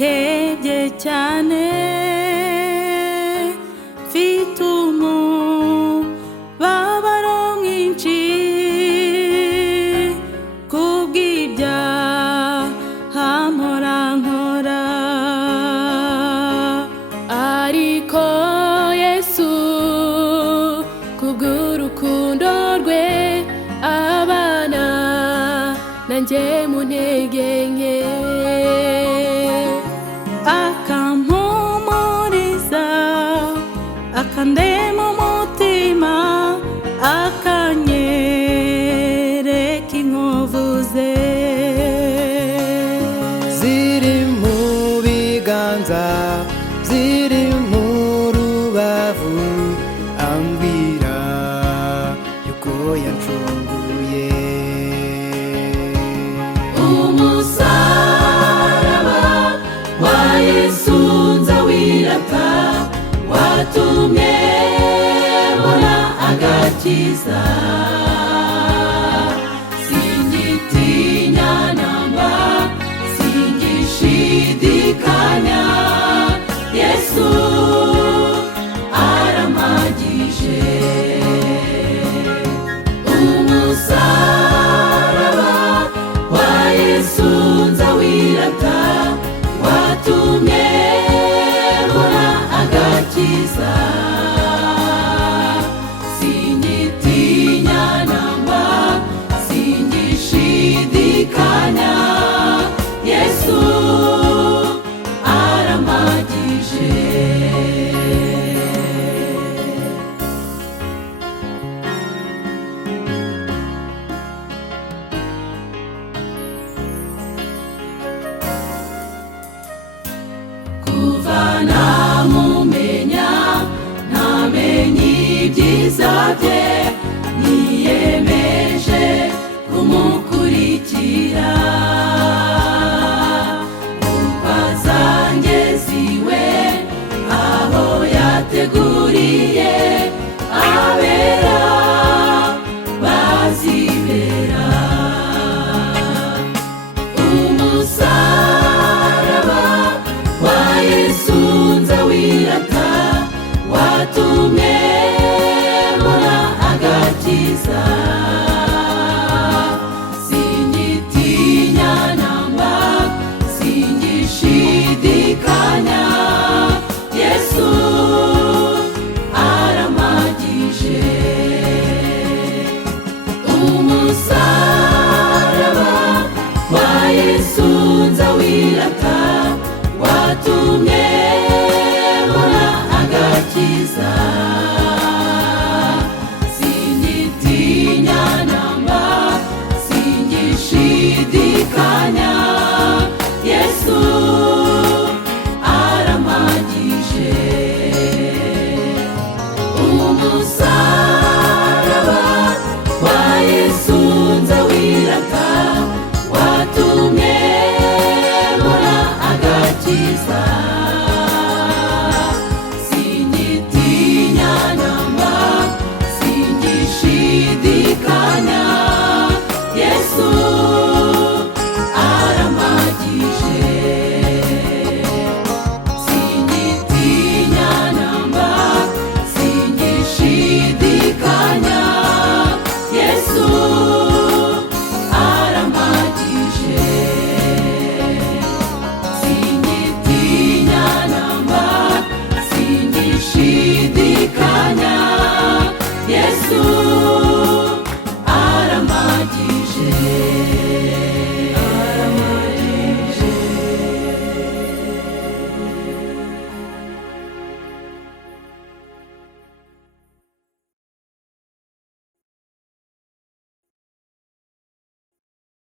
hebye cyane mfite umubabaro mwinshi kubw'ibyaha mpora nkora, ariko Yesu kubw'urukundo rwe abana nanjye mu ntege nke, akampumuriza akandema umutima akanyereka inkovu ze ziri mu biganza ziri mu rubavu, ambwira yuko yancunguye. Umusaraba wa Yesu nzawirata, watumye mbona agakiza, singitinya namba singishidikanya, Yesu aramagije. Umusaraba wa Yesu nzawirata, watumye mbona agakiza, singitinya namba singishidikanya, Yesu aramagije. Kuva namumenya ntamenye ibyiza bye, niyemeje kumukurikira, kuko azangeza iwe aho yateguriye abera bazibera. Umusaraba wa Yesu nzawirata, watumye mbona agakiza, singitinya namba singishidikanya, Yesu aramagije. Umusaraba wa Yesu nzawirata, watumye